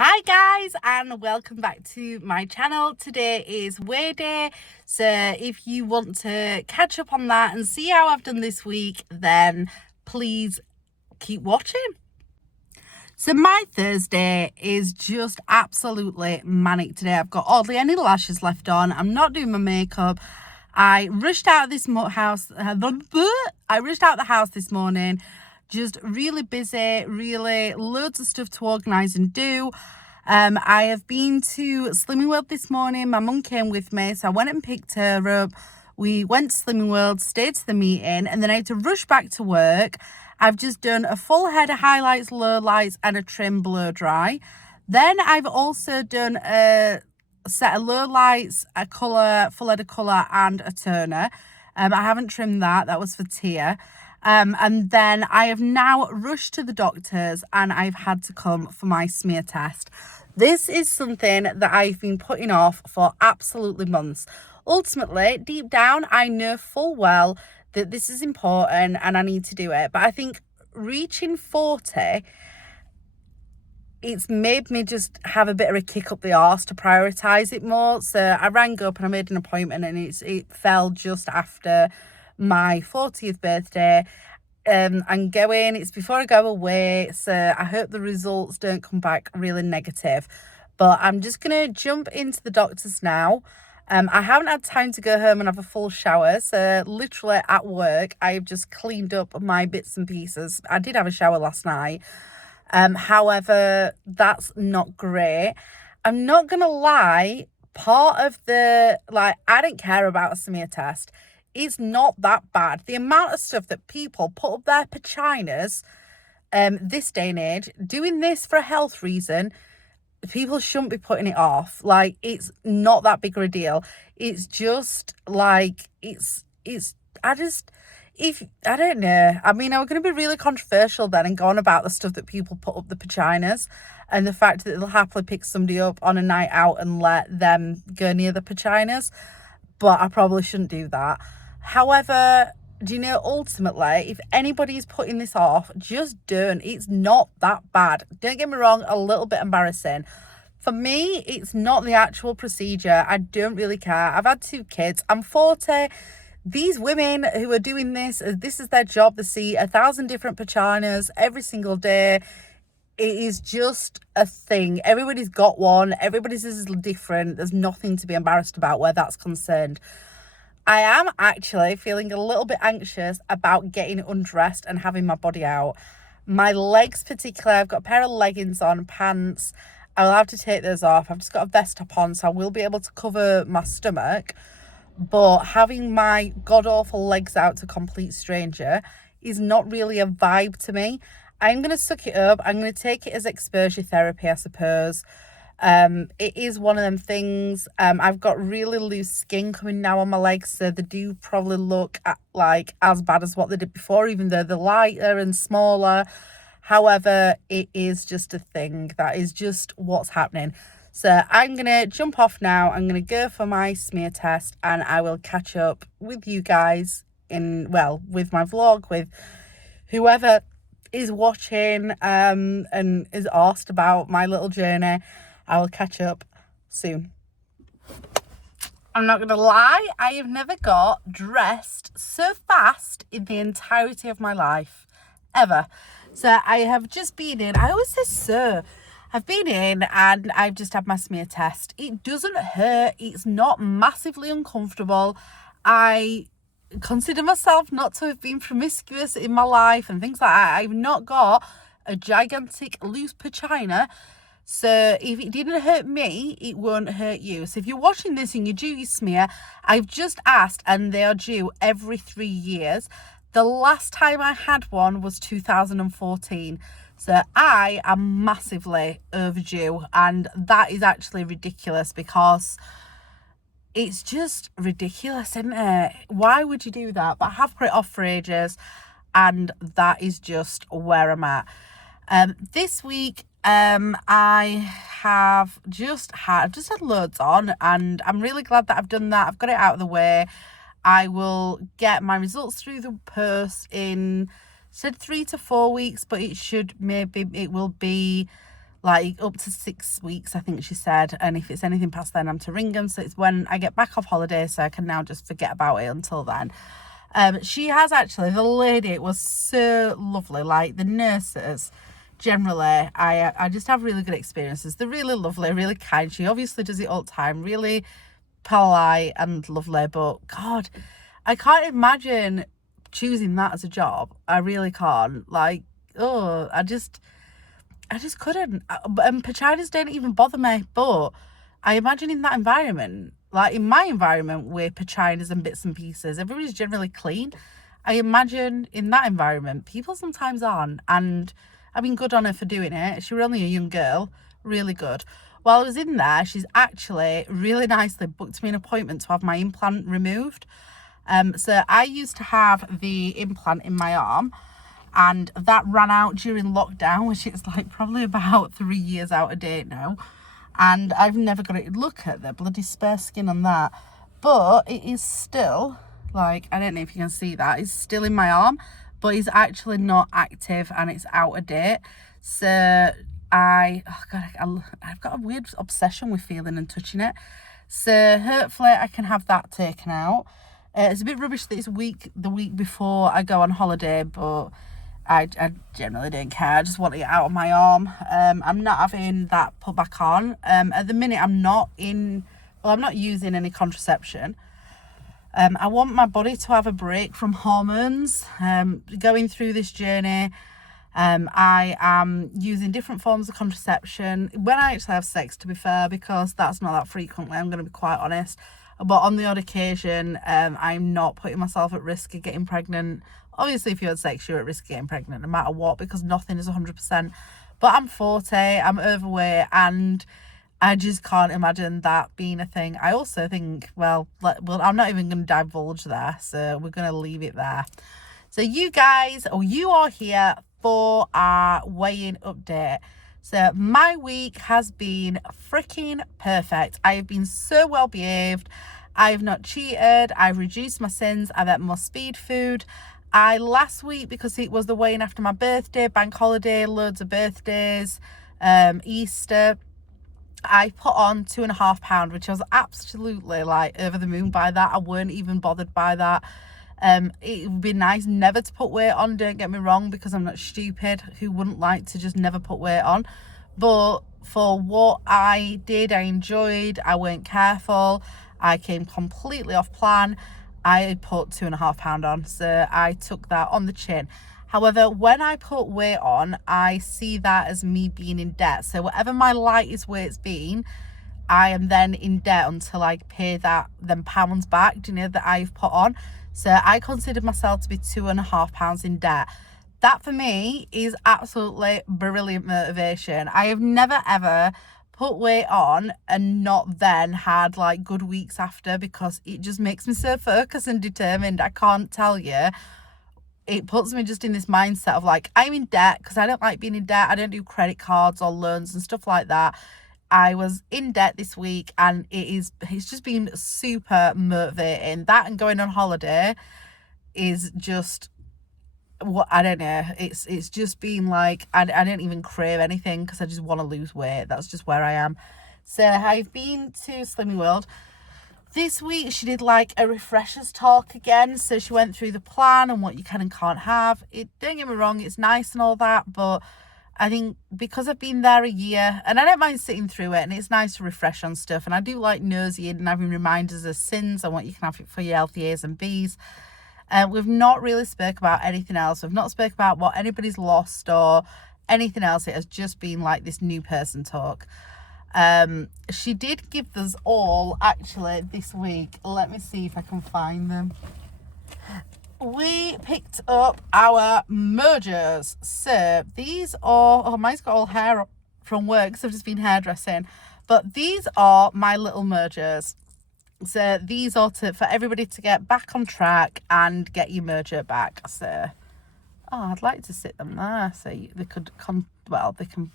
Hi guys, and welcome back to my channel. Today is weigh day, so if you want to catch up on that and see how I've done this week, then please keep watching. So my Thursday is just absolutely manic today. I've got hardly any lashes left on. I'm not doing my makeup. I rushed out of this house. I rushed out the house this morning. Just really busy, really loads of stuff to organise and do. I have been to Slimming World this morning. My mum came with me, so I went and picked her up. We went to Slimming World, stayed to the meeting, and then I had to rush back to work. I've just done a full head of highlights, lowlights, and a trim blow dry. Then I've also done a set of lowlights, a colour, full head of colour, and a toner. I haven't trimmed that. That was for Tia. And then I have now rushed to the doctor's and I've had to come for my smear test. This is something that I've been putting off for absolutely months. Ultimately, deep down, I know full well that this is important and I need to do it. But I think reaching 40, it's made me just have a bit of a kick up the arse to prioritise it more. So I rang up and I made an appointment, and it fell just after my 40th birthday. I'm going, it's before I go away, so I hope the results don't come back really negative. But I'm just going to jump into the doctor's now. I haven't had time to go home and have a full shower, so literally at work I've just cleaned up my bits and pieces. I did have a shower last night. However, that's not great. I'm not going to lie, part of the, I don't care about a smear test. It's not that bad. The amount of stuff that people put up their vaginas this day and age, doing this for a health reason, people shouldn't be putting it off. It's not that big of a deal. It's just I don't know. I mean, I'm going to be really controversial then and go on about the stuff that people put up the vaginas and the fact that they'll happily pick somebody up on a night out and let them go near the vaginas. But I probably shouldn't do that. However, do you know, ultimately, if anybody's putting this off, just don't. It's not that bad. Don't get me wrong, a little bit embarrassing. For me, it's not the actual procedure. I don't really care. I've had 2 kids. I'm 40. These women who are doing this is their job. They see 1,000 different vaginas every single day. It is just a thing. Everybody's got one. Everybody's is different. There's nothing to be embarrassed about where that's concerned. I am actually feeling a little bit anxious about getting undressed and having my body out. My legs particularly, I've got a pair of leggings on, pants. I'll have to take those off. I've just got a vest top on, so I will be able to cover my stomach. But having my god-awful legs out to a complete stranger is not really a vibe to me. I'm going to suck it up. I'm going to take it as exposure therapy, I suppose. It is one of them things. I've got really loose skin coming now on my legs, so they do probably look as bad as what they did before, even though they're lighter and smaller. However, it is just a thing. That is just what's happening. So I'm gonna jump off now. I'm gonna go for my smear test, and I will catch up with you guys with my vlog, with whoever is watching and is asked about my little journey. I will catch up soon. I'm not going to lie, I have never got dressed so fast in the entirety of my life, ever. So I have just been in, I always say so, I've been in and I've just had my smear test. It doesn't hurt, it's not massively uncomfortable. I consider myself not to have been promiscuous in my life and things like that. I've not got a gigantic loose vagina. So if it didn't hurt me, it won't hurt you. So if you're watching this and you do your smear, I've just asked, and they are due every 3 years. The last time I had one was 2014. So I am massively overdue, and that is actually ridiculous because it's just ridiculous, isn't it? Why would you do that? But I have put it off for ages, and that is just where I'm at. This week, I've just had loads on, and I'm really glad that I've done that. I've got it out of the way. I will get my results through the post in, said 3 to 4 weeks, but it will be like up to 6 weeks, I think she said. And if it's anything past then, I'm to ring them. So it's when I get back off holiday, so I can now just forget about it until then. She has actually, the lady, it was so lovely. Like the nurses, generally, I just have really good experiences. They're really lovely, really kind. She obviously does it all the time, really polite and lovely. But God, I can't imagine choosing that as a job. I really can't. Like, oh, I just couldn't. And vaginas don't even bother me. But I imagine in that environment, like in my environment with vaginas and bits and pieces, everybody's generally clean. I imagine in that environment, people sometimes aren't. And I've been good on her for doing it. She was only a young girl, really good. While I was in there, she's actually really nicely booked me an appointment to have my implant removed. So I used to have the implant in my arm, and that ran out during lockdown, which is like probably about 3 years out of date now. And I've never got to look at the bloody spare skin on that. But it is still, like, I don't know if you can see that, it's still in my arm, but it's actually not active and it's out of date. So I've got a weird obsession with feeling and touching it. So hopefully I can have that taken out. It's a bit rubbish that it's the week before I go on holiday, but I generally don't care. I just want it out of my arm. I'm not having that put back on. At the minute, I'm not using any contraception. I want my body to have a break from hormones. Going through this journey, I am using different forms of contraception when I actually have sex, to be fair, because that's not that frequently, I'm going to be quite honest. But on the odd occasion, I'm not putting myself at risk of getting pregnant. Obviously, if you had sex, you're at risk of getting pregnant no matter what, because nothing is 100%. But I'm 40, I'm overweight, and I just can't imagine that being a thing. I also think, well, I'm not even going to divulge there, so we're going to leave it there. So you are here for our weigh-in update. So my week has been freaking perfect. I have been so well behaved. I have not cheated. I've reduced my sins. I've ate more speed food. Last week, because it was the weigh-in after my birthday, bank holiday, loads of birthdays, Easter, I put on 2.5 pounds, which I was absolutely like over the moon by that. I weren't even bothered by that. It would be nice never to put weight on, don't get me wrong, because I'm not stupid. Who wouldn't like to just never put weight on? But for what I did, I enjoyed. I weren't careful. I came completely off plan. I put 2.5 pounds on, so I took that on the chin. However, when I put weight on, I see that as me being in debt. So whatever my lightest weight's been, I am then in debt until I pay them pounds back, do you know, that I've put on. So I considered myself to be 2.5 pounds in debt. That for me is absolutely brilliant motivation. I have never ever put weight on and not then had like good weeks after, because it just makes me so focused and determined. I can't tell you. It puts me just in this mindset of like, I'm in debt because I don't like being in debt. I don't do credit cards or loans and stuff like that. I was in debt this week, and it's just been super motivating. That and going on holiday is just what, I don't know. It's just been like, I don't even crave anything because I just want to lose weight. That's just where I am. So I've been to Slimming World. This week she did like a refreshers talk again. So she went through the plan and what you can and can't have. Don't get me wrong, it's nice and all that, but I think because I've been there a year, and I don't mind sitting through it, and it's nice to refresh on stuff, and I do like nosing and having reminders of sins and what you can have for your healthy A's and B's. We've not really spoke about anything else. We've not spoke about what anybody's lost or anything else. It has just been like this new person talk. She did give us all, actually, this week. Let me see if I can find them. We picked up our mergers. So these are, oh, mine's got all hair from work, so I've just been hairdressing. But these are my little mergers. So these are for everybody to get back on track and get your merger back. So, I'd like to sit them there so they could they can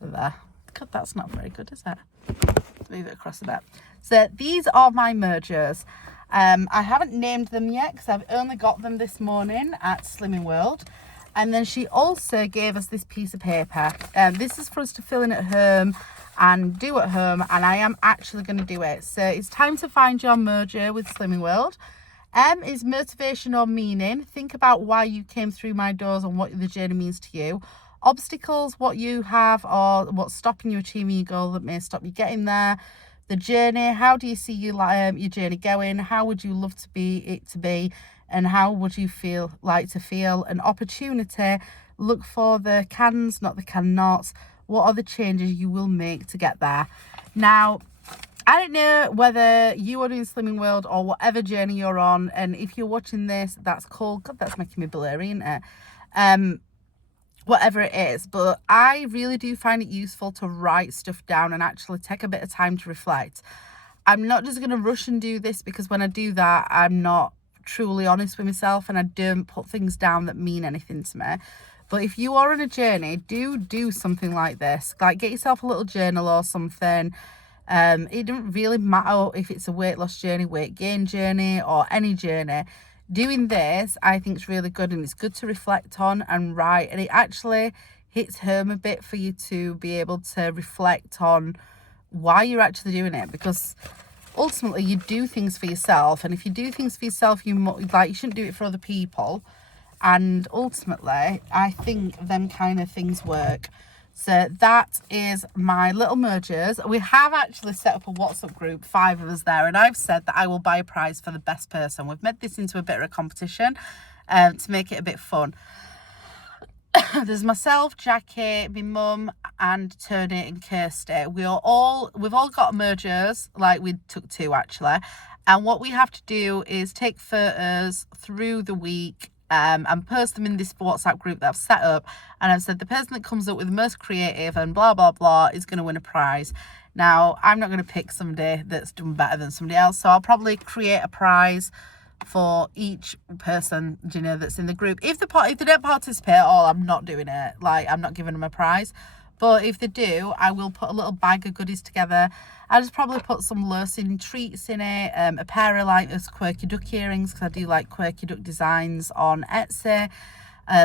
there. God, that's not very good, is it? Let's move it across a bit. So these are my mergers. I haven't named them yet because I've only got them this morning at Slimming World. And then she also gave us this piece of paper. This is for us to fill in at home and do at home, and I am actually going to do it. So it's time to find your mojo with Slimming World. M is motivation or meaning. Think about why you came through my doors and what the journey means to you. Obstacles, what you have or what's stopping you achieving your goal that may stop you getting there. The journey, how do you see your journey going? How would you love to be? And how would you like to feel? An opportunity, look for the cans, not the cannots. What are the changes you will make to get there? Now, I don't know whether you are doing Slimming World or whatever journey you're on, and if you're watching this, that's cool. God, that's making me blurry, isn't it? Whatever it is, but I really do find it useful to write stuff down and actually take a bit of time to reflect. I'm not just going to rush and do this, because when I do that, I'm not truly honest with myself and I don't put things down that mean anything to me. But if you are on a journey, do something like this. Like, get yourself a little journal or something. It doesn't really matter if it's a weight loss journey, weight gain journey, or any journey. Doing this, I think, is really good, and it's good to reflect on and write, and it actually hits home a bit for you to be able to reflect on why you're actually doing it, because ultimately you do things for yourself, and if you do things for yourself, you shouldn't do it for other people. And ultimately, I think them kind of things work. So that is my little mergers. We have actually set up a WhatsApp group, 5 of us there, and I've said that I will buy a prize for the best person. We've made this into a bit of a competition to make it a bit fun. There's myself, Jackie, my mum, and Tony and Kirsty. We've all got mergers, like we took 2 actually. And what we have to do is take photos through the week and post them in this WhatsApp group that I've set up. And I've said the person that comes up with the most creative and blah, blah, blah is going to win a prize. Now, I'm not going to pick somebody that's done better than somebody else. So I'll probably create a prize for each person, that's in the group. If they don't participate at all, I'm not doing it. Like, I'm not giving them a prize. But if they do, I will put a little bag of goodies together. I'll just probably put some Lursin treats in it, a pair of like those quirky duck earrings, because I do like quirky duck designs on Etsy,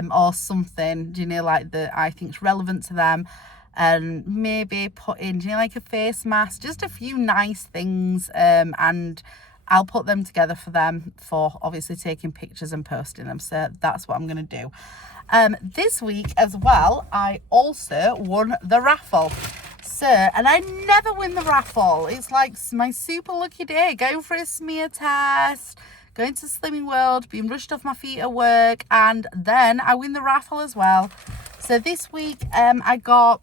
or something, like that I think's relevant to them. And maybe put in, like a face mask, just a few nice things, and I'll put them together for them for obviously taking pictures and posting them. So that's what I'm going to do. This week as well, I also won the raffle. So, and I never win the raffle. It's like my super lucky day, going for a smear test, going to Slimming World, being rushed off my feet at work, and then I win the raffle as well. So this week, I got,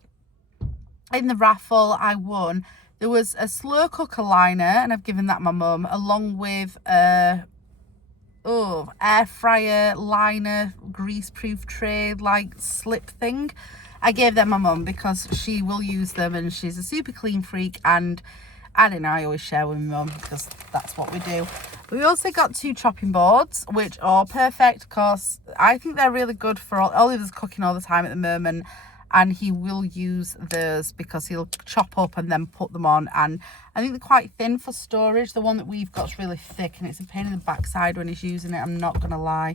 in the raffle, I won. There was a slow cooker liner, and I've given that my mum, along with air fryer liner, grease-proof tray, like slip thing. I gave them my mum because she will use them, and she's a super clean freak, and I don't know, I always share with my mum because that's what we do. We also got 2 chopping boards, which are perfect because I think they're really good for Oliver's cooking all the time at the moment, and he will use those because he'll chop up and then put them on, and I think they're quite thin for storage. The one that we've got is really thick, and it's a pain in the backside when he's using it, I'm not gonna lie.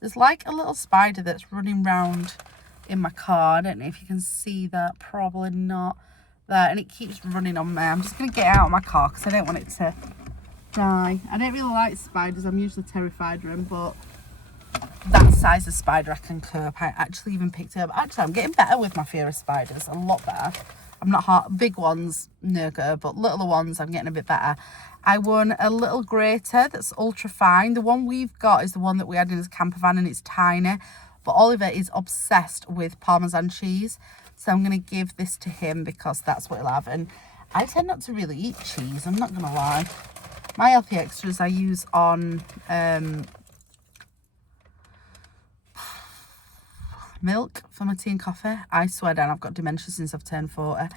There's like a little spider that's running round in my car. I don't know if you can see that, probably not. There, and it keeps running on me. I'm just gonna get out of my car because I don't want it to die. I don't really like spiders, I'm usually terrified of them, but that size of spider I can cope. I actually even picked it up. Actually, I'm getting better with my fear of spiders, a lot better. I'm not hard, big ones, no go, but littler ones, I'm getting a bit better. I won a little grater that's ultra fine. The one we've got is the one that we had in his camper van, and it's tiny. But Oliver is obsessed with Parmesan cheese, so I'm going to give this to him because that's what he'll have. And I tend not to really eat cheese, I'm not going to lie. My healthy extras I use on milk for my tea and coffee. I swear down, I've got dementia since I've turned 40.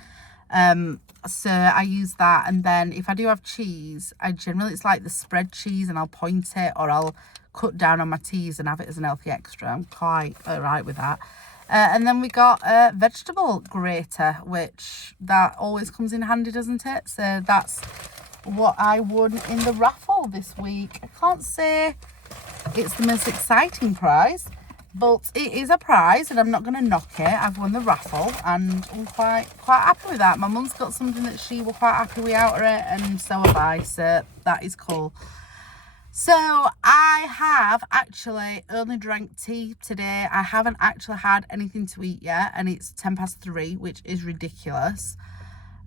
So I use that, and then if I do have cheese, it's like the spread cheese, and I'll point it, or I'll cut down on my teas and have it as an healthy extra. I'm quite alright with that. And then we got a vegetable grater, which that always comes in handy, doesn't it? So that's what I won in the raffle this week. I can't say it's the most exciting prize. But it is a prize and I'm not going to knock it. I've won the raffle and I'm quite happy with that. My mum's got something that she was quite happy with out of it, and so have I, so that is cool. So I have actually only drank tea today. I haven't actually had anything to eat yet, and it's 3:10, which is ridiculous.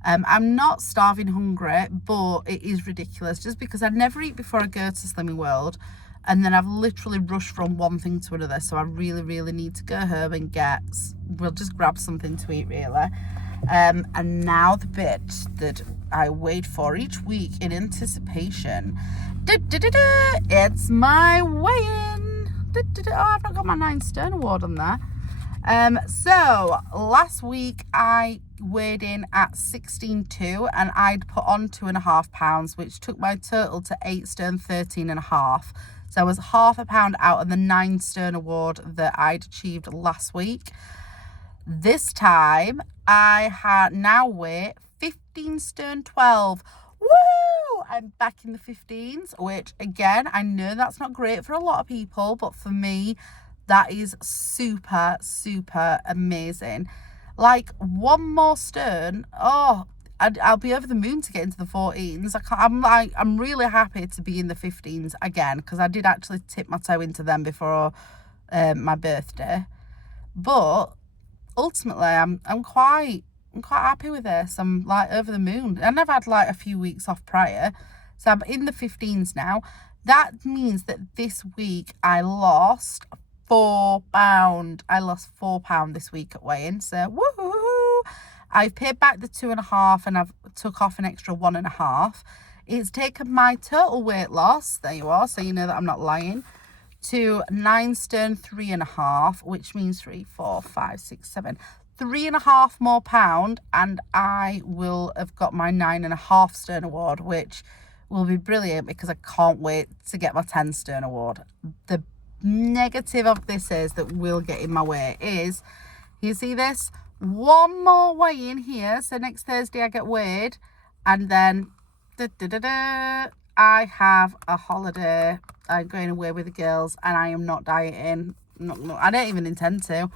I'm not starving hungry, but it is ridiculous just because I never eat before I go to Slimming World, and then I've literally rushed from one thing to another. So I really need to go home and we'll just grab something to eat really. And now the bit that I wait for each week in anticipation. It's my weigh-in. Oh, I've not got my 9 stone award on there. So last week I weighed in at 16.2 and I'd put on 2.5 pounds, which took my total to 8 stone 13.5. So I was half a pound out of the 9 stone award that I'd achieved last week. This time I now weigh 15 stone 12. Woo! I'm back in the 15s, which again, I know that's not great for a lot of people, but for me, that is super amazing. Like, one more stone, I'll be over the moon to get into the 14s. I'm really happy to be in the 15s again, because I did actually tip my toe into them before my birthday. But ultimately, I'm quite happy with this. I'm like over the moon, and I've had like a few weeks off prior, so I'm in the 15s now. That means that this week I lost 4 pound. I lost 4 pound this week at weigh-in, so woohoo! I've paid back the 2.5 and I've took off an extra 1.5. It's taken my total weight loss, there you are, so you know that I'm not lying, to 9 stone 3.5, which means 3, 4, 5, 6, 7, 3.5 more pound, and I will have got my 9.5 stone award, which will be brilliant because I can't wait to get my 10 stone award. The negative of this is that will get in my way is, you see this? One more weigh in here, so next Thursday I get weighed, and then I have a holiday. I'm going away with the girls and I am not dieting. No, I don't even intend to.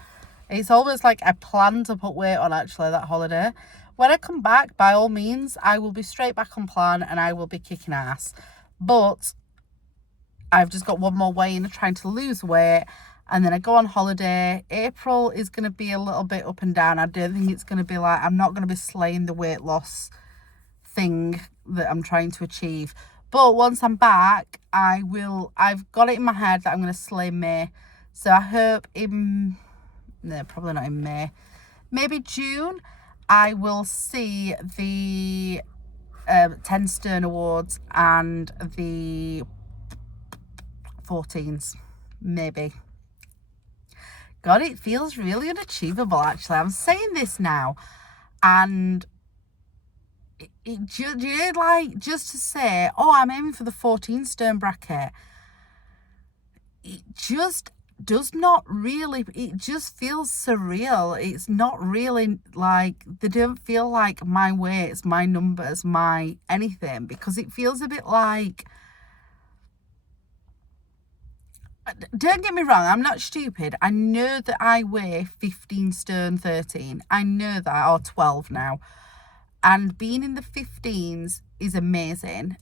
It's almost like I plan to put weight on actually that holiday. When I come back, by all means, I will be straight back on plan and I will be kicking ass. But I've just got one more weigh in trying to lose weight, and then I go on holiday. April is going to be a little bit up and down. I don't think it's going to be like, I'm not going to be slaying the weight loss thing that I'm trying to achieve. But once I'm back, I've got it in my head that I'm going to slay May. So I hope probably not in May, maybe June, I will see the 10 stone awards and the 14s, maybe. God, it feels really unachievable actually. I'm saying this now, and just to say, I'm aiming for the 14 stone bracket, it just does not really, it just feels surreal. It's not really like, they don't feel like my weights, my numbers, my anything, because it feels a bit like, don't get me wrong, I'm not stupid. I know that I weigh 15 stone 13. I know that, or 12 now. And being in the 15s is amazing.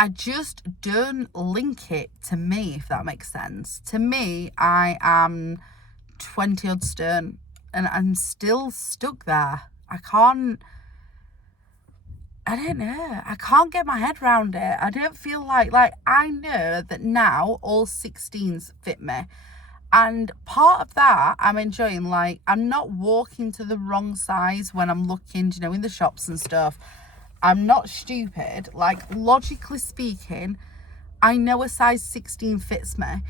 I just don't link it to me, if that makes sense. To me, I am 20 odd stone and I'm still stuck there. I don't know. I can't get my head around it. I don't feel like I know that now all 16s fit me. And part of that I'm enjoying, like, I'm not walking to the wrong size when I'm looking, in the shops and stuff. I'm not stupid. Like, logically speaking, I know a size 16 fits me.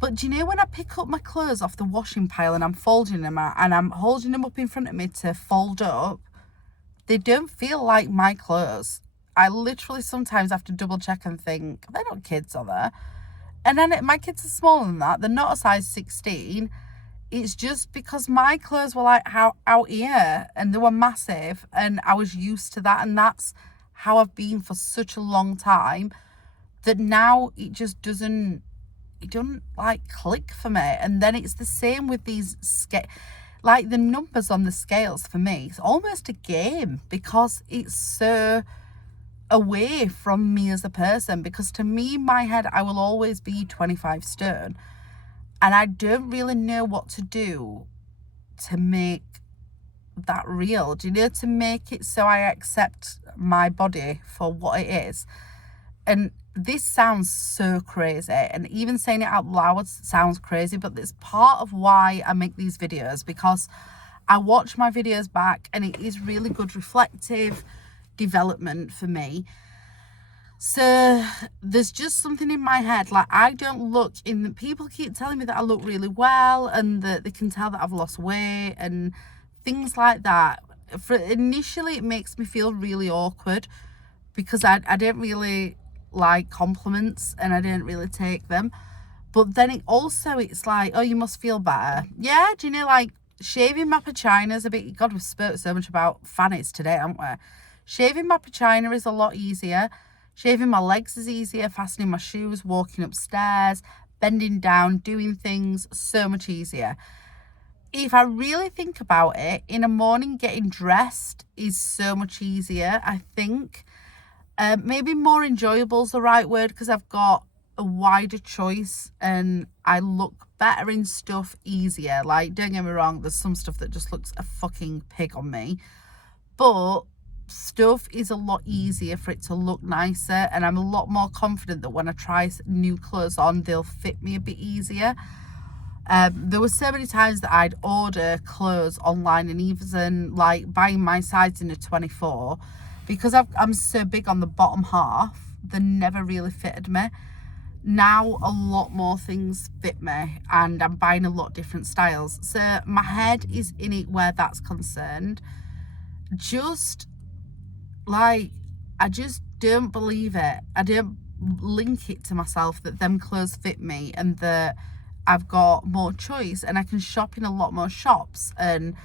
But do you know when I pick up my clothes off the washing pile and I'm folding them out and I'm holding them up in front of me to fold up, they don't feel like my clothes. I literally sometimes have to double check and think, they're not kids, are they? And then my kids are smaller than that. They're not a size 16. It's just because my clothes were like out here and they were massive and I was used to that, and that's how I've been for such a long time, that now it just doesn't, it doesn't like click for me. And then it's the same with these like the numbers on the scales for me. It's almost a game because it's so away from me as a person, because to me in my head I will always be 25 stone, and I don't really know what to do to make that real. Do you know, to make it so I accept my body for what it is. And this sounds so crazy, and even saying it out loud sounds crazy, but it's part of why I make these videos, because I watch my videos back and it is really good reflective development for me. So there's just something in my head, like I don't look in, people keep telling me that I look really well and that they can tell that I've lost weight and things like that. Initially it makes me feel really awkward because I don't really like compliments and I don't really take them. But then it's like, oh, you must feel better. Yeah, do you know, like shaving my vaginas a bit, God, we've spoke so much about fannies today, haven't we? Shaving my vagina is a lot easier. Shaving my legs is easier. Fastening my shoes, walking upstairs, bending down, doing things, so much easier. If I really think about it, in a morning getting dressed is so much easier, I think. Maybe more enjoyable is the right word, because I've got a wider choice and I look better in stuff easier. Like, don't get me wrong, there's some stuff that just looks a fucking pig on me, but stuff is a lot easier for it to look nicer, and I'm a lot more confident that when I try new clothes on, they'll fit me a bit easier. There were so many times that I'd order clothes online and even like buying my size in a 24, because I'm so big on the bottom half, they never really fitted me. Now a lot more things fit me and I'm buying a lot of different styles. So my head is in it where that's concerned. Just like, I just don't believe it. I don't link it to myself that them clothes fit me and that I've got more choice and I can shop in a lot more shops. And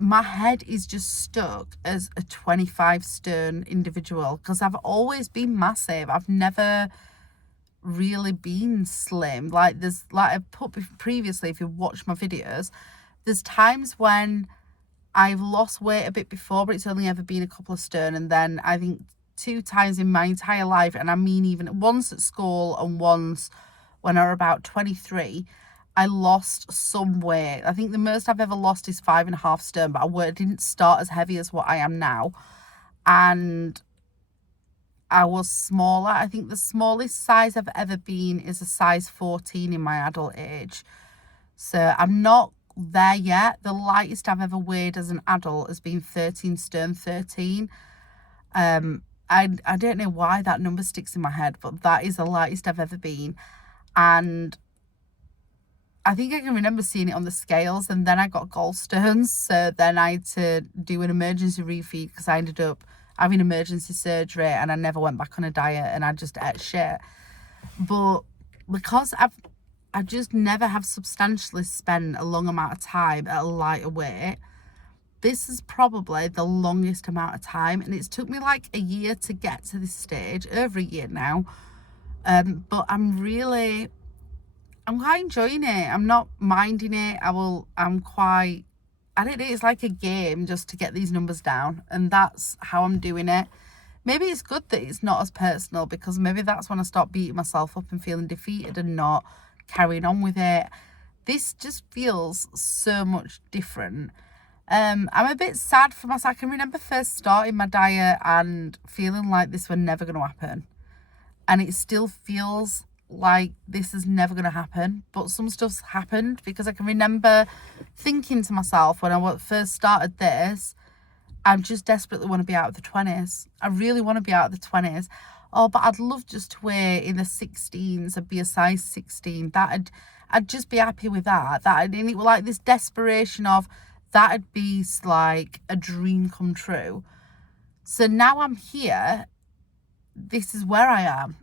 my head is just stuck as a 25 stone individual, because I've always been massive. I've never really been slim. Like, there's, like I put previously, if you watch my videos, there's times when I've lost weight a bit before, but it's only ever been a couple of stone. And then I think 2 times in my entire life, and I mean even once at school and once when I was about 23, I lost some weight. I think the most I've ever lost is 5.5 stone, but I didn't start as heavy as what I am now. And I was smaller. I think the smallest size I've ever been is a size 14 in my adult age. So I'm not there yet. The lightest I've ever weighed as an adult has been 13 stone 13. I don't know why that number sticks in my head, but that is the lightest I've ever been. And I think I can remember seeing it on the scales, and then I got gallstones. So then I had to do an emergency refeed because I ended up having emergency surgery and I never went back on a diet and I just ate shit. But because I just never have substantially spent a long amount of time at a lighter weight, this is probably the longest amount of time, and it's took me like a year to get to this stage, over a year now. But I'm quite enjoying it. I'm not minding it. I don't know, it's like a game just to get these numbers down, and that's how I'm doing it. Maybe it's good that it's not as personal, because maybe that's when I stop beating myself up and feeling defeated and not carrying on with it. This just feels so much different. I'm a bit sad for myself. I can remember first starting my diet and feeling like this was never going to happen. And it still feels like this is never going to happen. But some stuff's happened, because I can remember thinking to myself when I first started this, I just desperately want to be out of the 20s. I really want to be out of the 20s. Oh, but I'd love just to wear in the 16s and be a size 16. I'd just be happy with that. And it was like this desperation of, that'd be like a dream come true. So now I'm here. This is where I am.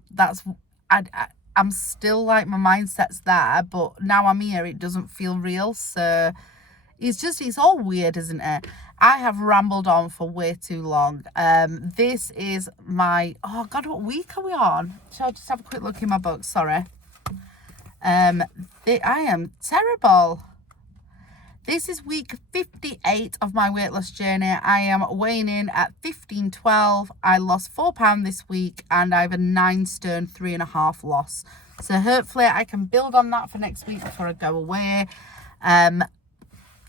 I'm still like, my mindset's there, but now I'm here, it doesn't feel real. So It's all weird, isn't it? I have rambled on for way too long. This is my, oh God, what week are we on? Shall I just have a quick look in my book? Sorry. I am terrible. This is week 58 of my weight loss journey. I am weighing in at 15.12. I lost £4 this week and I have a 9 stone 3.5 loss. So hopefully I can build on that for next week before I go away.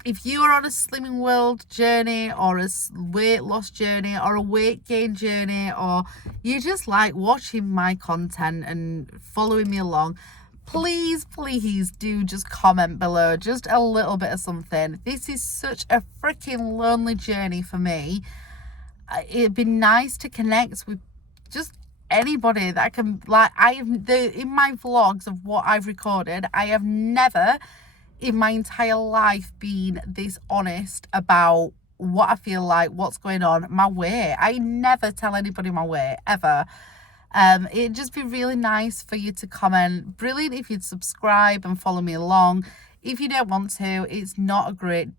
If you are on a Slimming World journey or a weight loss journey or a weight gain journey, or you just like watching my content and following me along, please do just comment below, just a little bit of something. This is such a freaking lonely journey for me. It'd be nice to connect with just anybody that I can, like, in my vlogs of what I've recorded, I have never in my entire life been this honest about what I feel like, what's going on, my weight. I never tell anybody my weight, ever. It'd just be really nice for you to comment. Brilliant if you'd subscribe and follow me along. If you don't want to, it's not a great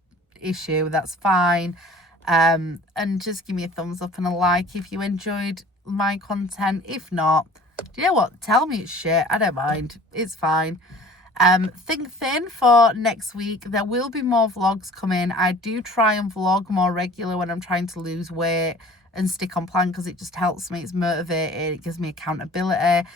issue, that's fine. And just give me a thumbs up and a like if you enjoyed my content. If not, do you know what? Tell me it's shit. I don't mind. It's fine. Think thin for next week. There will be more vlogs coming. I do try and vlog more regular when I'm trying to lose weight and stick on plan, because it just helps me. It's motivating. It gives me accountability.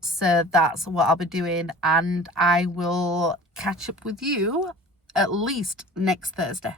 So that's what I'll be doing, and I will catch up with you at least next Thursday.